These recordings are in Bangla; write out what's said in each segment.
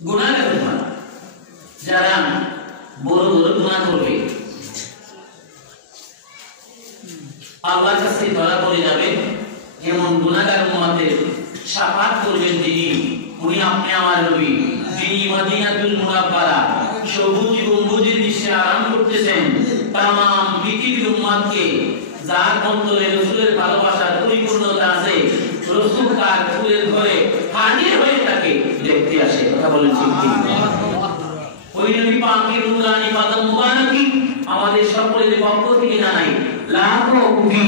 গুনাহগার উম্মত যারা বড় বড় গুনাহ করবে আল্লাহর কাছে ধরা পড়ে যাবে এমন গুনাহগার উম্মতের শাফাত করবেন তিনি উনি আপনি আমার নবী যিনি মদিনাতুল মুনাওয়ারা সবুজ গম্বুজের নিচে আরাম করতেছেন তাম পৃথিবীর উম্মতকে যার অন্তরে রাসূলের ভালোবাসার পরিপূর্ণতা আছে রাসূল তার ফুলের ঘরে হাজির হয়ে থাকে দেখতে আসে কথা বলেন ঠিক ঠিক ওই নবী পাকের নুরানি কদম মুবারকি আমাদের সকলের পক্ষ থেকে জানাই লাখো কোটি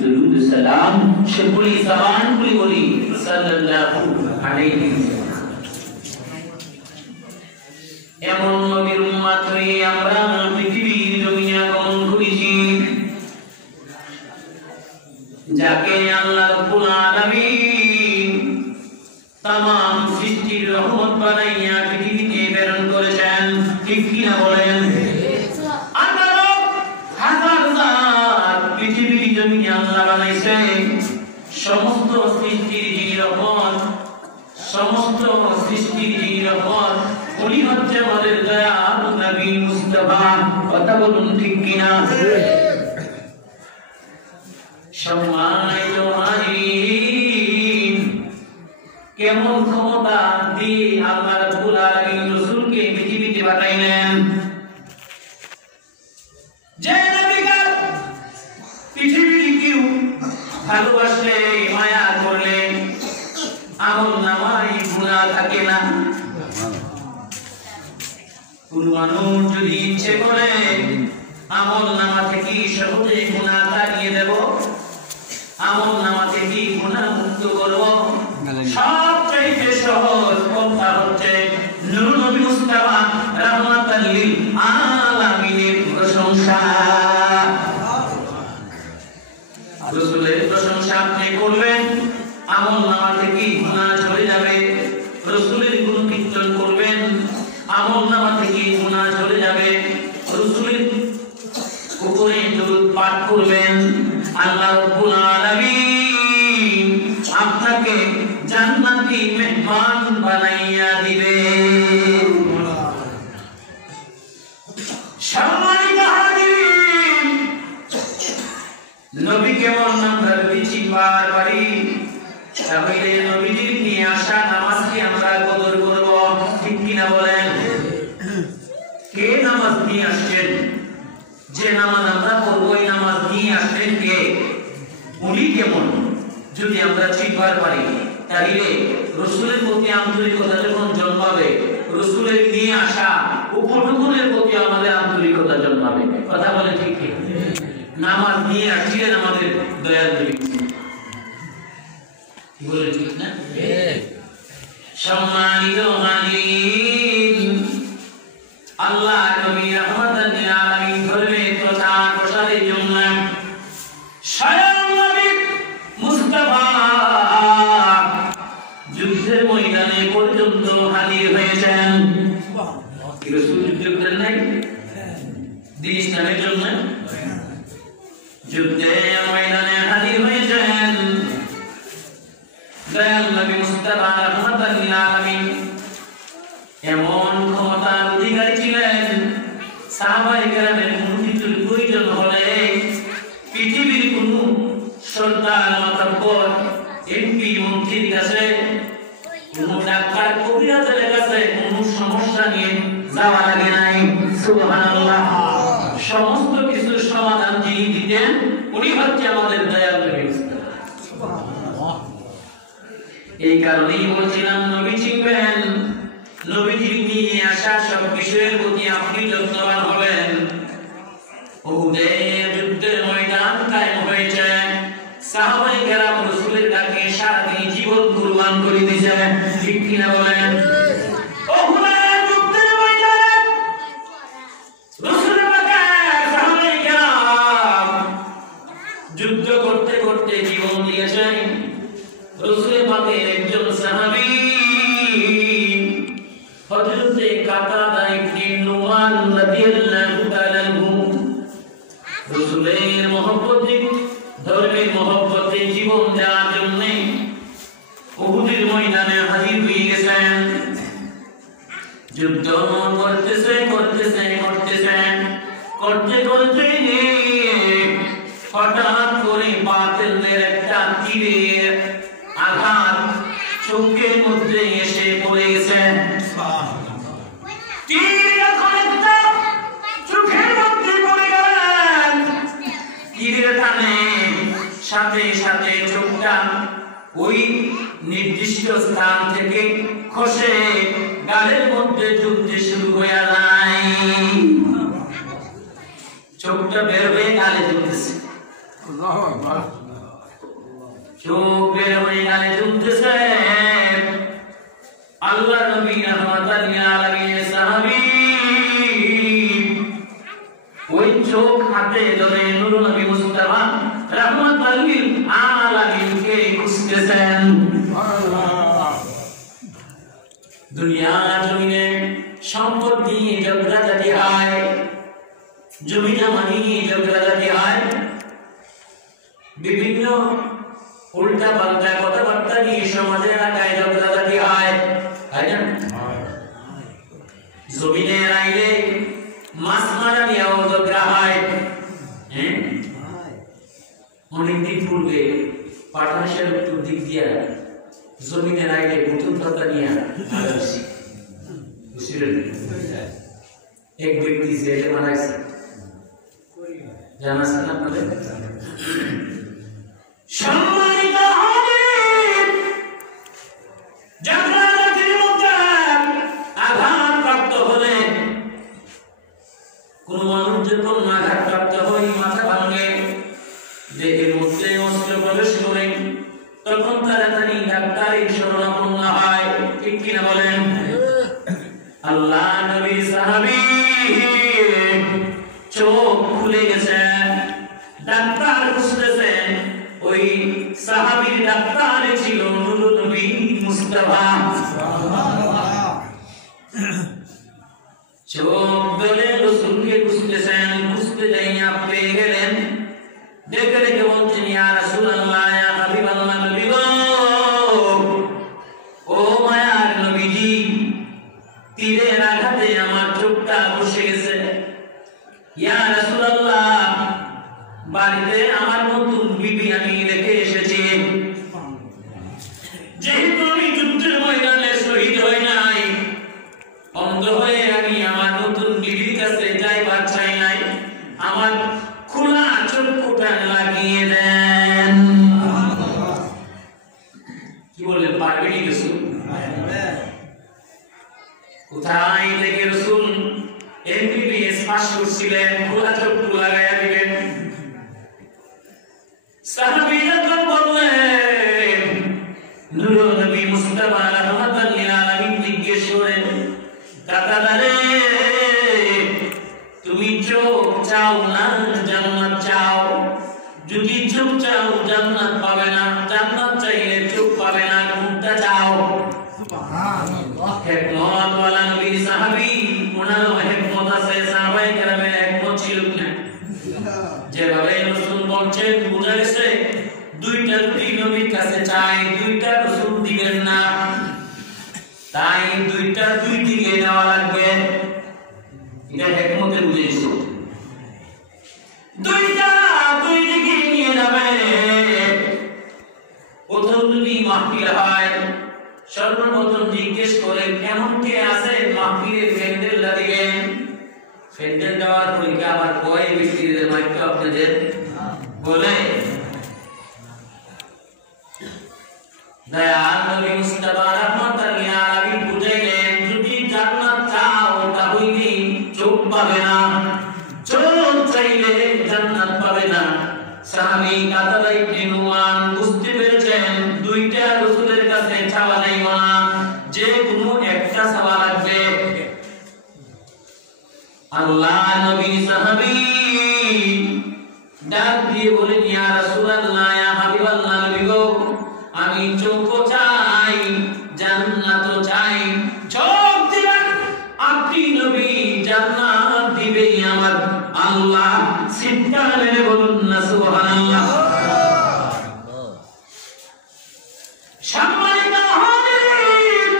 দরুদ সালাম শুকরি জবান খুলে বলি সাল্লাল্লাহু আলাইহি এমন নবীর উম্মত হয়ে আমরা পৃথিবীর জমিনে আগমন করেছি যাকে আল্লাহ রাব্বুল আলামিন तमाम সৃষ্টির রহমত বানাইয়া পৃথিবীতে প্রেরণ করেছেন ঠিক কি না বলেন আল্লাহ হাজার পৃথিবীর জমিনে আল্লাহ বানাইছে সমস্ত সৃষ্টির যিনি রহমত সমস্ত সৃষ্টির যিনি রহমত উনি হচ্ছে আমাদের দয়াল নবী মুস্তাফা কথা বলুন ঠিক কি না সম্মানিত হাজিরিন কেমন ক্ষমতা দিয়ে আল্লাহ রাব্বুল আলামিন রাসূলকে পৃথিবীতে পাঠাইলেন যে নবীকে পৃথিবীর কেউ ভালোবাসলে মায়া করলে আমলনামায় গুনাহ থাকে না কোন মানুষ যদি ইচ্ছে করে আমলনামা থেকে সহজে গুনাহ তাড়িয়ে দেব আমলনামা থেকে গুনাহ মুক্ত করব সবচেয়ে সহজ পন্থা হচ্ছে নূর নবী মুস্তাফা রাহমাতাল লিল আলামিনের প্রশংসা রাসূলের প্রশংসা আপনি করবেন আমলনামা থেকে গুনাহ চলে যাবে রাসূলের গুণ কীর্তন করবেন আমলনামা থেকে গুনাহ চলে যাবে রাসূলের উপরে দরুদ পাঠ করবেন আল্লাহ রাব্বুল আলামিন আপনাকে জান্নাতি মেহমান বানাইয়া দিবে সম্মানিত হাজিরিন নবী কেমন আমরা চিনবার পারি তাহলে নবীজির নিয়ে আসা নামাজকে আমরা কদর করব ঠিক কি না বলেন কে নামাজ নিয়ে আসছেন যে নামাজ আমরা পড়ব এই নামাজ নিয়ে আসছেন কে উনি কেমন যদি আমরা চিনবার পারি তাহলে রাসূলের প্রতি আন্তরিকতা যখন জন্মাবে রাসূলের নিয়ে আসা উপলক্ষের প্রতি আমাদের আন্তরিকতা জন্মাবে কথা বলে ঠিক কি নামাজ নিয়ে আসছিলেন আমাদের দয়াল নবী কি বলে ঠিক না সম্মানিত হাজিরিন আল্লাহ নবী রাহমাতাল লিল আলামিন ধর্মের প্রচার প্রসারের জন্য স্বয়ং নবী মুস্তাফা যুদ্ধের ময়দানে পর্যন্ত হাজির হয়েছেন রাসূল যুদ্ধ করেন নাই দ্বীন ইসলামের জন্য যুদ্ধের ময়দানে হাজির হয়েছেন দয়াল নবী মুস্তাফা রাহমাতাল লিল আলামিন এমন ক্ষমতার অধিকারী ছিলেন সাহাবায়ে কেরামের কোনো কিছুর প্রয়োজন হলে পৃথিবীর কোনো সরদার মাতাব্বর এমপি মন্ত্রীর কাছে কোনো ডাক্তার কবিরাজের কাছে কোনো সমস্যা নিয়ে যাওয়া লাগে নাই সুবহানাল্লাহ সমস্ত কিছুর সমাধান যিনি দিতেন উনি হচ্ছে আমাদের দয়াল নবী সুবহানাল্লাহ এই কারণেই বলছিলাম নবী চিনবেন নবীজির নিয়ে আসা সব বিষয়ের প্রতি আপনি যত্নবান হবেন উহুদের যুদ্ধের ময়দান কায়েম হয়েছে সাহাবায়ে কেরাম রাসূলের ডাকে সারাদিন জীবন কুরবান করে দিয়েছেন ঠিক কি না বলেন উহুদের যুদ্ধের ময়দানে রাসূলের ডাকে সাহাবায়ে কেরাম যুদ্ধ করতে করতে জীবন দিয়েছেন রাসূলের পাকের একজন সাহাবী হযরত কাতাদা ইবনে নুমান রাদিয়াল্লাহু তাআলা রাসূলের মহব্বতে ধর্মের মহব্বতে জীবন দেওয়ার জন্য উহুদের ময়দানে হাজির হয়ে গেছেন যুদ্ধ করতেছে করতে হঠাৎ করে বাতিলের একটা তীরের আঘাত চোখের মধ্যে এসে পড়ে গেছে। চোখের মধ্যে পড়ে গেলেন, তীরের টানে সাথে সাথে চোখটা ওই নির্দিষ্ট স্থান থেকে খসে গালের মধ্যে ঢুকতে শুরু হয়ে যায়। চোখটা বের হয়ে গালে ঢুকতেছে, চোখ বের হয়ে গালে ঢুকতেছে। আল্লাহ নবী রাহমাতাল লিল আলামিন সাহাবী ওই চোখ হাতে ধরে নূর নবী মুস্তাফা রাহমাতাল লিল আলামিনকে খুঁজতেছেন। দুনিয়ার জমিনে সম্পদ দিয়ে ঝগড়াঝাটি হয়, জমি জমা নিয়ে ঝগড়াঝাটি হয়, বিভিন্ন উল্টা পাল্টা কথাবার্তা নিয়ে সমাজের এলাকায় ঝগড়াঝাটি হয়, তাই না? জমিনের আইলে মাছ মারা নিয়েও ঝগড়া হয়। অনেকদিন পূর্বে পাঠানশের উত্তর দিক দিয়ে জমিনের আইলে বোতল তরকা নিয়ে এক ব্যক্তি জেলে মারাইছে, জানা আছেন আপনাদের? সম্মানিত হাজির, ঝগড়াঝাটির মধ্যে আঘাতপ্রাপ্ত হলে কোন মানুষ যখন আঘাতপ্রাপ্ত হয় মাথা ভাঙে, দেহের মধ্যে অস্ত্র প্রবেশ করে, তখন তাড়াতাড়ি ডাক্তারের শরণাপন্ন হয়, ঠিক কিনা বলেন? আল্লাহ নবী সাহাবী চোখ খুলে গেছে, ডাক্তার খুঁজতেছেন। ওই সাহাবীর ডাক্তার ছিল নূর নবী মুস্তাফা। চোখ ধরে রাসূলকে খুঁজতেছেন, খুঁজতে যাইয়া পেয়ে গেলেন। দেখে দেখে বলছেন, ইয়া রাসূলুল্লাহ, ইয়া হাবিবাল্লাহ, নবী গো, ও মায়ার নবীজি, তীরের আঘাতে আমার চোখটা বসে গেছে। ইয়া রাসূলুল্লাহ, বাড়িতে আমার নতুন বিবি আমি রেখে এসেছি। যেহেতু আমি যুদ্ধের ময়দানে শহীদ হই নাই, অন্ধ হয়ে আমি আমার নতুন বিবির কাছে যাইবার চাই নাই, আমার খোলা চক্ষুটা লাগিয়ে দেন। কি বললেন? পারবেনি রাসূল? কোথায় থেকে রাসূল এমবিবিএস পাস করছিলেন, খোলা চক্ষু লাগাইয়া দিবেন? সাহাবীরা তো বললেন, নূর নবী মুস্তাফা রাহমাতাল লিল আলামিন জিজ্ঞেস করেন, দাদারে, তুমি চোখ চাও না জান্নাত চাও? যদি চোখ চাও জান্নাত পাবে না, জান্নাত চাইলে চোখ পাবে না, কোনটা চাও? সুবহানাল্লাহ। হিকমত ওয়ালা নবী সাহাবী, ওনার হিকমত আছে, সাহাবায়ে কেরামের হিকমত ছিল না। যেভাবে রাসূল বলছেন বোঝা গেছে দুইটা যদি নবীর কাছে চাই, দুইটা রাসূল দিবেন না, তাই দুইটা দুই দিকে নেওয়া লাগবে। এটা হিকমতে বুঝেছো? দুইটা দুই দিকে নিয়ে যাবে। প্রথম যদি মাহফিল হয়, সর্বপ্রথম জিজ্ঞেস করে কেমন কে আছে, মাহফিলের ফ্যান্ডেলটা দিবেন। ফ্যান্ডেল দেওয়ার পরীক্ষা আবার কয় ব্যক্তিদের মাইকটা আপনাদের বলে দয়াল নবী মুস্তাফা রাহমাতাল লিল আলামিন বুঝাইলেন, যদি জান্নাত চাও তাহলে চোখ পাবে না, চোখ চাইলে জান্নাত পাবে না। সাহাবী কাতাদা ইবনে নুমান বুঝতে পেরেছেন দুইটা রাসূলের কাছে চাওয়া যাইবে না, যে কোনো একটা চাওয়া লাগবে। আল্লাহ নবী সাহাবী ডাক দিয়ে বলেন, ইয়া রাসূলুল্লাহ, ইয়া হাবিবাল্লাহ, নবী গো, আমি চোখ চাই, জান্নাত চাই। চোখ দিবেন আপনি নবী, জান্নাত দিবে আমার আল্লাহ। সিদ্ধান্ত মেনে বলুন না সুবহানাল্লাহ। সম্মানিত হাজির,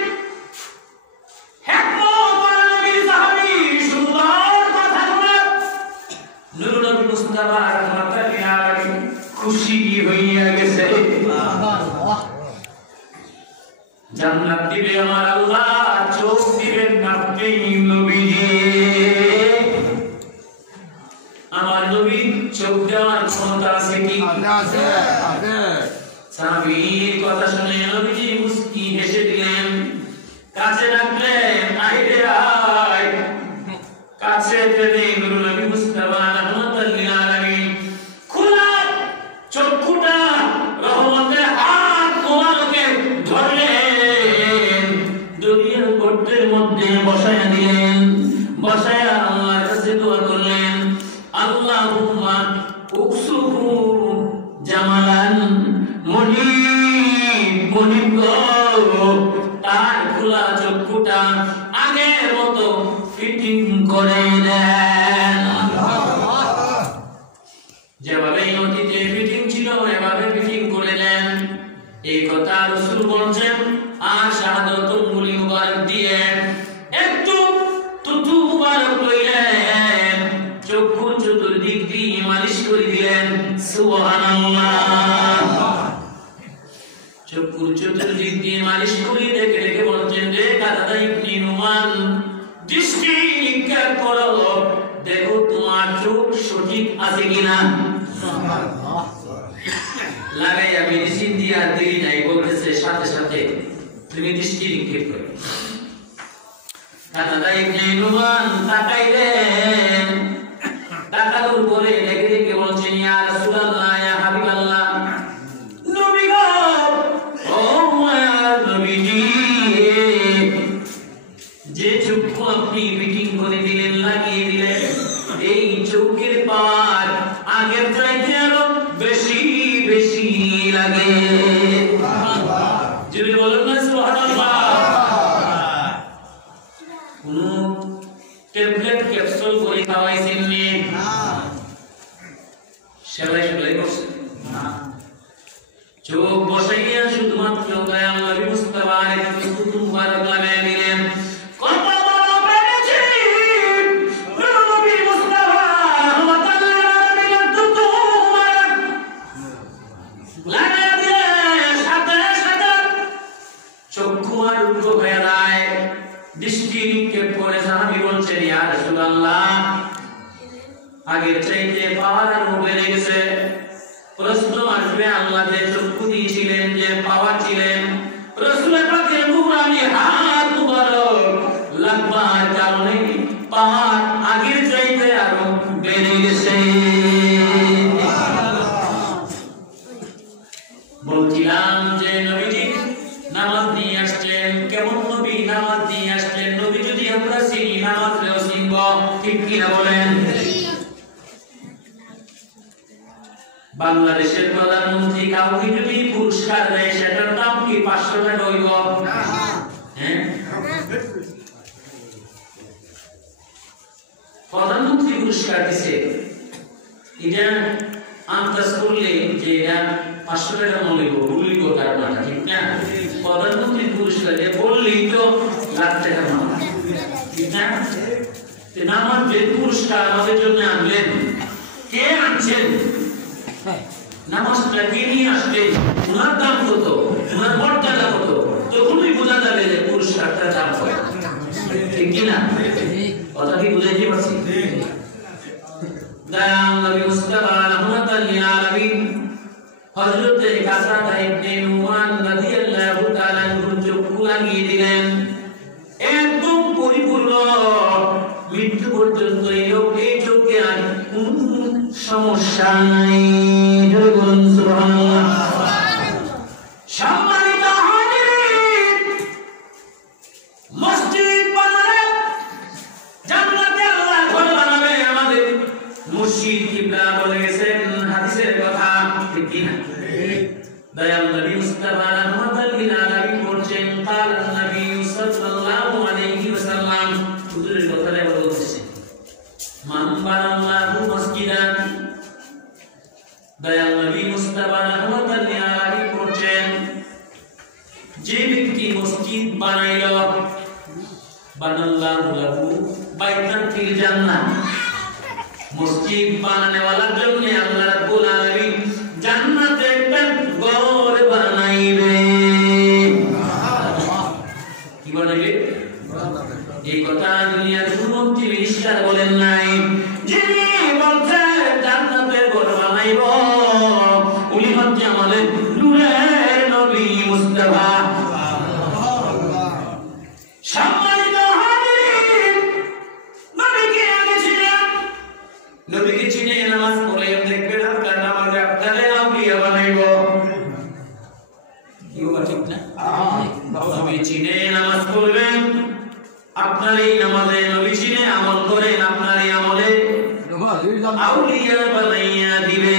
আমার আল্লাহ চোখ দিবেন আপনি নবীজি আমার নবী চোখ দেওয়ার ক্ষমতা আছে কি আছে সাহাবীর কথা শুনে নবীজি মুস্কি হেসে দিলেন কাছে ডাকলেন আইরে আয় কাছে টেনে নূর নবী মুস্তাফা রাহমাতুল লিল আলামিন খোলা চক্ষুটা রহমতের হাত মোবারকে ধরলেন দুনিয়ার গর্তের মধ্যে বসায়া দিলেন বসায়া আল্লাহর কাছে দোয়া করলেন আল্লাহুম্মা উকসুহু জামালান মুনিব তার খোলা চক্ষুটা আগের মতো ফিটিং করে দেন যেভাবে অতীতে ফিটিং ছিল এভাবে ফিটিং করে দেন এই কথা রাসূল বলেন আর শাহাদাত মুলি মুবারক দিয়ে একটু তুতু মুবারক লইলেন চক্ষু চতুর্দিক দিয়ে মালিশ করে দিলেন সুবহানাল্লাহ চক্ষু চতুর্দিক দিয়ে মালিশ করে দেখে দেখে বলছেন রে কাদাদা ইবনে নুমান দৃষ্টি নিক্ষেপ করো দেখো তোমার চোখ সঠিক আছে কিনা লাগাইয়া মেডিসিন দিয়া দেরি নাই বলতেছে সাথে সাথে তুমি দৃষ্টি নিক্ষেপ করো কাদাদা ইবনে নুমান তাকাইলেন তাকার উপরে দেখে দেখে বলছেন ইয়া রাসূলুল্লাহ ইয়া হাবিবাল্লাহ নবী গো ও মায়ার নবীজি যে চক্ষু আপনি ফিটিং করে দিলেন লাগিয়ে দিলেন এই চোখের পাওয়ার আগের চাইতে আরো বেশি বেশি লাগে যদি বলেন না সুবহানাল্লাহ কোন ট্যাবলেট ক্যাপসুল করে খাওয়াইছেন নি সেলাই সেলাই করছেন না চোখ বসাইয়া শুধুমাত্র দয়াল নবী মুস্তাফা আলাইহিস মুবারক লাগাইয়া দিলেন কত বড় পেরেছি নবী মুস্তাফা রাহমাতুল্লাহ আলাইহি দুতু মুবারক লাগাইয়া দিলেন সাথে সাথে চক্ষু আর উঠো হয়ে যায় দৃষ্টি নিক্ষেপ করে সাহাবী বলছেন ইয়া রাসূলুল্লাহ আগের চাইতে পাওয়ার আরো বেড়ে গেছে প্রশ্ন আসবে আল্লাহ যে চক্ষু দিয়েছিলেন যে পাওয়ার ছিলেন রাসূল পাকের নুরানি হাত মুবারক লাগবার কারণে পাওয়ার আগের চাইতে আরো বেড়ে গেছে বলছিলাম যে নবীজি নামাজ নিয়ে আসছেন কেমন নবী নামাজ নিয়ে আসছেন নবী যদি আমরা চিনি নামাজ রেও চিনব ঠিক কিনা বলেন বাংলাদেশের প্রধানমন্ত্রী কাউকে যদি পুরস্কার দেয় সেটার দাম কি 500 টাকা হইব হ্যাঁ প্রধানমন্ত্রী পুরস্কার দিছে এটা আন্দাজ করলে যে এটা 500 টাকা মূল্য ভুলই কথার না ঠিক না প্রধানমন্ত্রী পুরস্কার যে বললেই তো লাখ টাকা না ঠিক না নামাজ যে পুরস্কার আমাদের জন্য আনলেন কে আনছেন নামাজটা কে নিয়ে আসলেন ওনার দাম কত ওনার মর্যাদা কত তখনই বোঝা যাবে যে পুরস্কারটা দাম কত ঠিক কিনা কথা কি বুঝাইতে পারছি দয়াল নবী মুস্তাফা রাহমাতুল লিল আলামিন হযরত কাসাদা ইবনে নুমান রাদিয়াল্লাহু তাআলা চক্ষু লাগিয়ে দিলেন একদম পরিপূর্ণ মৃত্যু পর্যন্ত এই চোখে আর কোন সমস্যা নাই বলুন সুবহানাল্লাহ সম্মানিত হাজিরিন মসজিদ বানালে জান্নাতে আল্লাহ ঘর বানাবে আমাদের মুর্শিদ কিবলা বলে গেছেন হাদিসের কথা ঠিক কি না দয়াল নবী মুস্তাফা রাহমাতুল লিল আলামিন বলেন قال النبي সাল্লাল্লাহু আলাইহি ওয়াসাল্লাম হুজুরের কথাটা বলতেছে মান বানাল্লাহু মসজিদান দয়াল নবী মুস্তাফা রাহমাতুল লিল আলামিন বলেন যে ব্যক্তি মসজিদ বানাইল বানাল্লাহু লাহু বাইতান ফিল জান্নাহ মসজিদ বানানে ওয়ালার জন্য আল্লাহ রাব্বুল আলামিন জান্নাতে একটা ঘর বানাইবে কি বানাইবে এই কথা দুনিয়ার কোনো মিনিস্টার বলেন নাই যিনি বলছেন জান্নাতের ঘর বানাইব উনি হচ্ছে আমাদের নূরের নবী মুস্তাফা সম্মানিত হাজির নবীকে আগে ছিলেন নবীকে চিনে নামাজ পড়ে দেখবেন আপনার নামাজে আপনারে আউলিয়া বানাইব কি কথা ঠিক না নবী চিনে নামাজ পড়বেন আপনার এই নামাজে নবী চিনে আমল করেন আপনার এই আমলে আউলিয়া বানাইয়া দিবে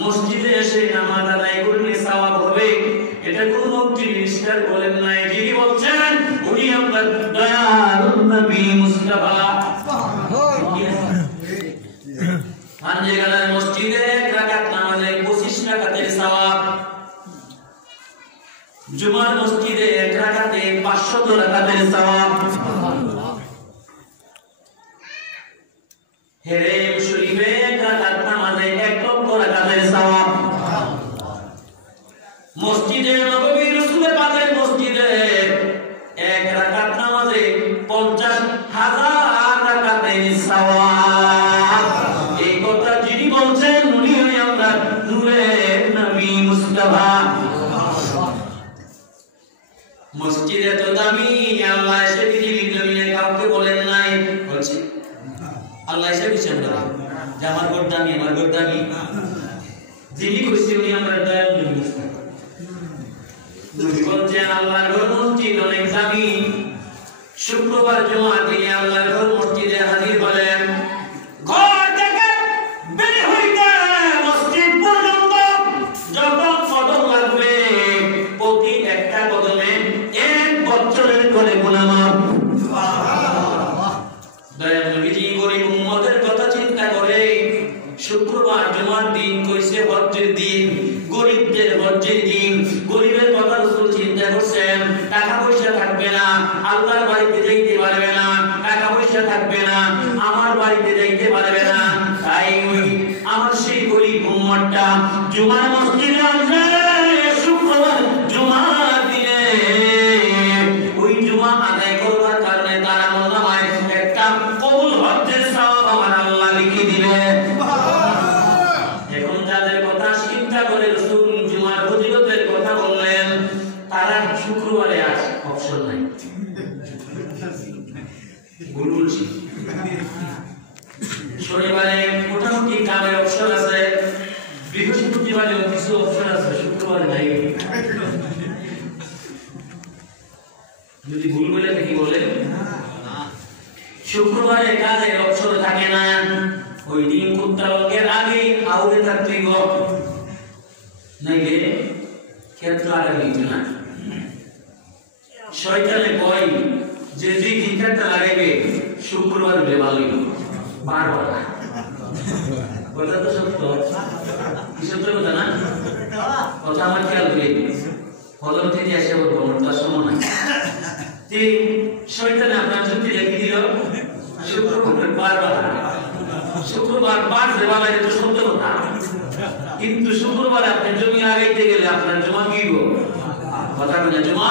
মসজিদে এসে নামাজ আদায় করলে সওয়াব হবে এটা কোন মুফতি মিনিস্টার বলেন নাই যিনি বলছেন উনি আপনার দয়াল নবী মুস্তাফা আঞ্জেগালার মসজিদে এক রাকাত নামাজে 25 রাকাতের সওয়াব জুমার মসজিদে এক রাকাতে 500 রাকাতের সওয়াব হেরেম শরীফে এক রাকাত নামাজে 1 লক্ষ রাকাতের সওয়াব মসজিদে নববী রাসূলের পাকের মসজিদে এক রাকাত নামাজে 50,000 রাকাতের সওয়াব এই কথা যিনি বলছেন উনি আমরা নূরের নবী মুস্তাফা মসজিদে তো দামি আল্লাহ এসে পৃথিবীর জমিনে কাউকে বলেন নাই বলছে আল্লাহ এসে বিচার করে যে আমার ঘর দামি যিনি কইছে উনি আমরা দয়াল নবী মুস্তাফা নবী বলছেন আল্লাহর ঘর মসজিদ অনেক দামি শুক্রবার জুমা দিনে আল্লাহর ঘর মসজিদে হাজির হলেন ঘর থেকে বের হইতে মসজিদ পর্যন্ত যখন কদম লাগবে প্রতি একটা কদমে 1 বছরের করে গুনাহ মাফ সুবহানাল্লাহ দয়াল নবীজি গরিব উম্মতের কথা চিন্তা করে শুক্রবার জুমার দিন কইছে হজ্জের দিন গরিবদের হজ্জের দিন গরিবের কথা রাসূল চিন্তা করছেন টাকা পয়সা থাকবে না আল্লাহর বাড়িতে যাইতে পারবে না টাকা পয়সা থাকবে না আমার বাড়িতে যাইতে পারবে না তাই ওই আমার সেই গরিব উম্মতটা জুমার মসজিদে আসবে শুক্রবার জুমার দিনে ওই জুমা আদায় করবার কারণে তার আমলনামায় একটা কবুল হজ্জের সওয়াব আমার আল্লাহ লিখে দিবে এখন যাদের কথা চিন্তা করে রাসূল জুমার ফজিলতের কথা বললেন তারা শুক্রবারে আসে অপশন নাই ভুল বলছি শনিবারে মোটামুটি কামের অপশন আছে বৃহস্পতিবারে কিছু অপশন আছে শুক্রবারে নাই যদি ভুল বলে কি বলে শুক্রবারে কাজের অপশন থাকে না ওই দিন কুত্তালকের আগে আউরে থাকতে গো নাইলে ক্ষেত্র আগে নিতে না শয়তানে কয় যে যে ক্ষেত্রটা লাগাইবে শুক্রবার হলে ভালোই বারবার কথা তো সত্য কি সত্য কথা না কথা আমার খেয়াল করে ফলন থেকে এসে বলবো আমার তার সময় নাই যে শয়তানে আপনার যুক্তি রেখে দিল শুক্রবার বাড়বে বলা যেত সত্য কথা কিন্তু শুক্রবার আপনি জমি লাগাইতে গেলে আপনার জমা কি কথা বলে জমা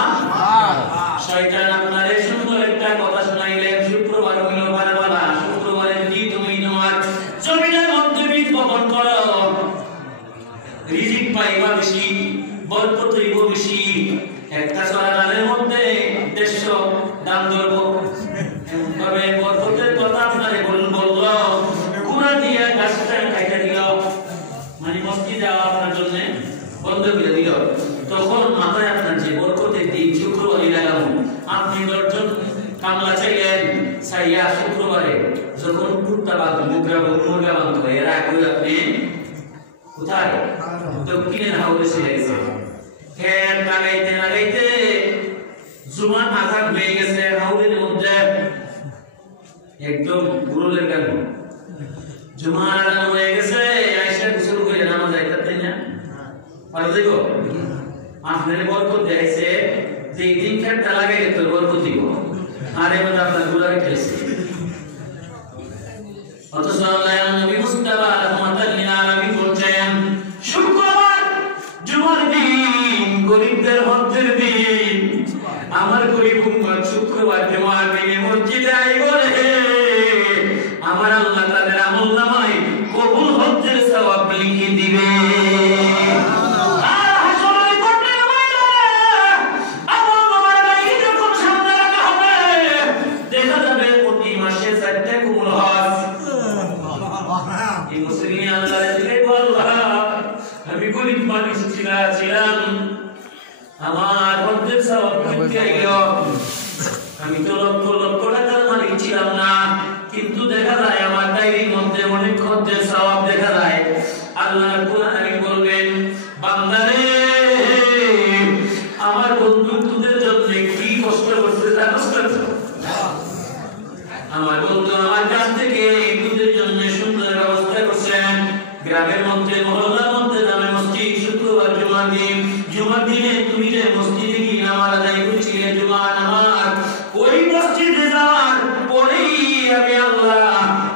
শয়তান আপনার সুন্দর একটা কথা শোনাইলেন শুক্রবার হইল বারবালা শুক্রবারে যদি তুমি তোমার জমিনের মধ্যে বীজ বপন করো রিজিক পাইবা বেশি বরকত হইব বেশি একটা ছড়া ডালের মধ্যে 150 দাম ধরবো তবে বরকতের কথা আপনারে বলল গুড়া দিয়ে গাছটা কাইটা দিল মানে মসজিদে যাওয়া আপনার জন্য বন্ধ করে দিল তখন মাথায় আপনার যে বরকতের দিন শুক্রবারই লাগাবো আপনি 10 জন কামলা চাইলেন চাইয়া শুক্রবারে যখন কুত্তা বা মুরগা বাঁধত এর আগে আপনি কোথায় দক্ষিণের হাওড়ে চলে গেছে ফ্যান লাগাইতে জুমার আঘাত হয়ে গেছে হাওড়ের মধ্যে একদম গুরুলের গান জুমার আজান হয়ে গেছে আয়েশা গোসল করে নামাজ আইতে না পারো দেখো আপনার বরকত দেখাইছে যে দিন ফ্যানটা লাগাইলে তোর বরকত দিব আর এবার আপনার গুলারে খেলেছে অথচ আল্লাহর নবী মুস্তাফা রাহমাতাল লিল আলামিন বলছেন শুক্রবার জুমার দিন গরিবদের হজ্জের দিন আমার গরিব উম্মত শুক্রবার জুমার দিনে মসজিদে আইবো রে আমার আল্লাহ তাদের আমলনামায় কবুল হজ্জের সওয়াব লিখে দিবে। আমি তো লক্ষ লক্ষ টাকার মালিক ছিলাম না, কিন্তু দেখা যায় আমার ডায়েরির মধ্যে অনেক হজ্জের সওয়াব দেখা যায়। আল্লাহ কোরআনে বলবেন বান্দারে আমার বন্ধু তোদের জন্য কি কষ্ট করতে জানোস না? আমার বন্ধু আমার কাছ থেকে তোদের জন্য সুন্দর ব্যবস্থা করছেন। গ্রামের মধ্যে মহল্লার মধ্যে জামে মসজিদ শুক্রবার জুমার দিনে তুমি যে মসজিদে গিয়ে নামাজ আদায় করছিলে জুমার নামাজ, ওই মসজিদে যাওয়ার পরেই আমি আল্লাহ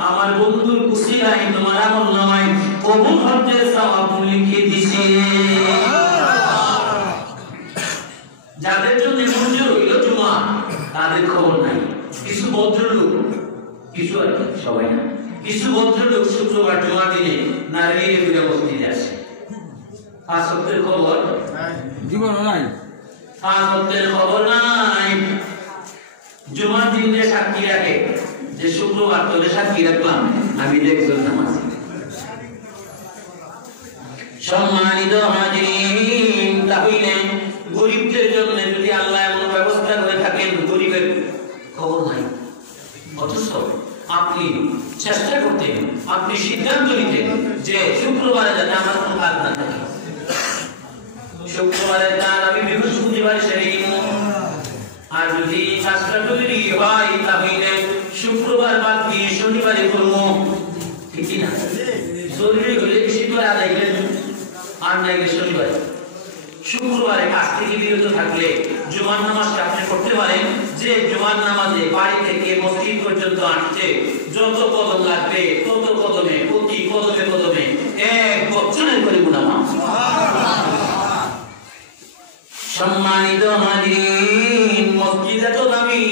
আমার বন্ধুর উসিলায় তোমার আমলনামায় কবুল হজ্জের সওয়াব লিখে দিয়েছি। যাদের জন্য মঞ্জুর হইল জুমা তাদের খবর নাই। কিছু ভদ্রলোক, কিছু আর সবাই না, কিছু ভদ্রলোক শুক্রবার জুমার দিনে নারীর ফিরে মসজিদে আসে। পাঁচ ওয়াক্তের খবর জীবন নাই, পাঁচ ওয়াক্তের খবর নাই। জুমার দিনে সাক্ষী রাখে যে শুক্রবার তোলে সাক্ষী রাখলাম আমি দেখলাম নামাজ। সম্মানিত হাজিরিন, তাহলে গরিবদের জন্য যদি আল্লাহ এমন ব্যবস্থা করে থাকেন, গরিবের খবর নাই, অথচ আপনি চেষ্টা করতেন, আপনি সিদ্ধান্ত নিতেন যে শুক্রবারে যাতে আমার কোনো কাজ না থাকে, শুক্রবারের কাজ আমি বৃহস্পতিবারে সেরে নিব। আর যদি কাজটা জরুরি হয় তাহলে শুক্রবার বাদ দিয়ে শনিবারে করবো, ঠিক না? জরুরি হলে শুক্রবার আদায় করে আর নাই শনিবারে। শুক্রবারে কাজ থেকে বিরত থাকলে জুমার নামাজটা আপনি করতে পারেন যে জুমার নামাজে বাড়ি থেকে মসজিদ পর্যন্ত আসতে যত কদম লাগবে তত কদমে, প্রতি কদমে কদমে 1 বছরের করে গুনাহ। সম্মানিত হাজিরিন, মসজিদে তো দামি,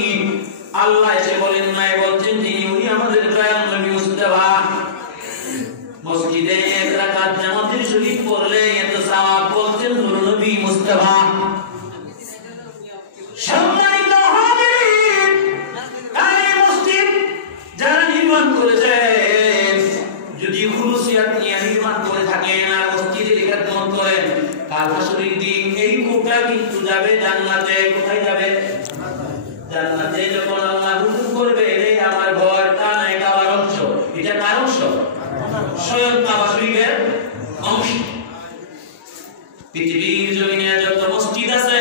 আল্লাহ এসে বলেন নাই বলছেন তিনি উনি আমাদের দয়াল নবী মুস্তাফা। মসজিদে 1 রাকাত জামাতের শরীফ পড়লে এত সওয়াব বলছেন নূর নবী মুস্তাফা। সম্মানিত হাজিরিন, এই মসজিদ যারা নির্মাণ করেছেন যদি খুলুসিয়াত নিয়ে নির্মাণ করে থাকেন আর মসজিদের ইবাদত করেন, কাল হাসরের দিন এই কোটা কিন্তু যাবে জান্নাতে। কোথায় যাবে? জান্নাতে। যখন আল্লাহ হুকুম করবে রে আমার ঘর কানায় কাবার অংশ, এটা কার অংশ? স্বয়ং কাবা শরীফের অংশ। পৃথিবীর জমিনে যত মসজিদ আছে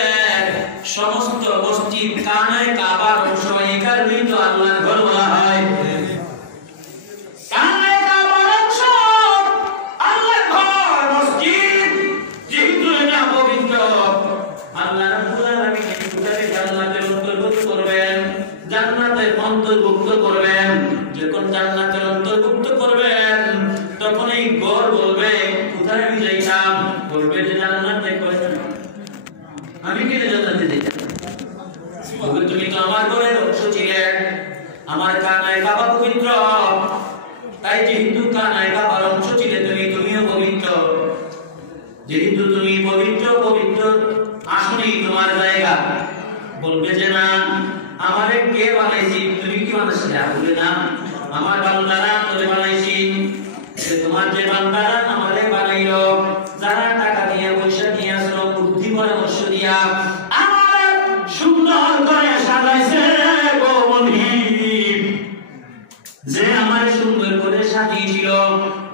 সমস্ত মসজিদ কানায় কাবার অংশ। এই কারণেই তো আল্লাহর ঘর বলা হয়। কানায় কাবার অংশ আল্লাহর ঘর, মসজিদ যেহেতু এটা পবিত্র, আল্লাহ রাব্বুল আলামিন এটাকে জান্নাতের অন্তর্ভুক্ত করবেন, জান্নাতের অন্তর্ভুক্ত করবেন। যখন জান্নাতের অন্তর্ভুক্ত করবেন তখন এই ঘর বলবে কোথায় আমি যাইতাম, বলবে যে জান্নাতে। আমি কেন জান্নাতে যাইতাম? বলবে তুমি তো আমার ঘরের অংশ ছিলে, আমার কানায় কাবা পবিত্র, তাই যেহেতু কানায় কাবার অংশ ছিলে তুমিও পবিত্র। যেহেতু তুমি পবিত্র, পবিত্র আসলেই তোমার জায়গা। বলবে যে না, আমারে কে বানাইছি? তুমি কি বানাইছিলে? বলবে না, আমার বান্দারা তোরে বানাইছি। তোমার যে বান্দারা আমারে বানাইলো, যারা টাকা দিয়ে পয়সা দিয়ে আসলো, বুদ্ধি পরামর্শ দিয়া আমার সুন্দর করে সাজাইছে গো মনিব, যে আমার সুন্দর করে সাজিয়েছিল,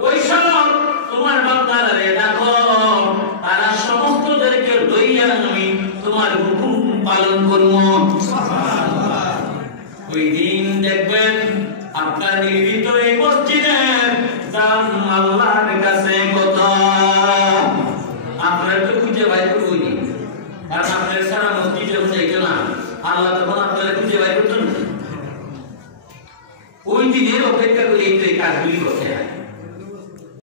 ওই সব তোমার বান্দারা রে দেখো, তারা সমস্তদেরকে লইয়া আমি তোমার হুকুম পালন করব। ওই দিন দেখবেন আপনার নির্মিত এই মসজিদের দাম আল্লাহর কাছে কত। আপনার তো খুঁজে বাইর করবই, কারণ আপনার সারা মসজিদ যখন যাইতো না, আল্লাহ তখন আপনারা খুঁজে বাইর করতেন। ওই দিনের অপেক্ষা করে এই কাজগুলি করতে হয়।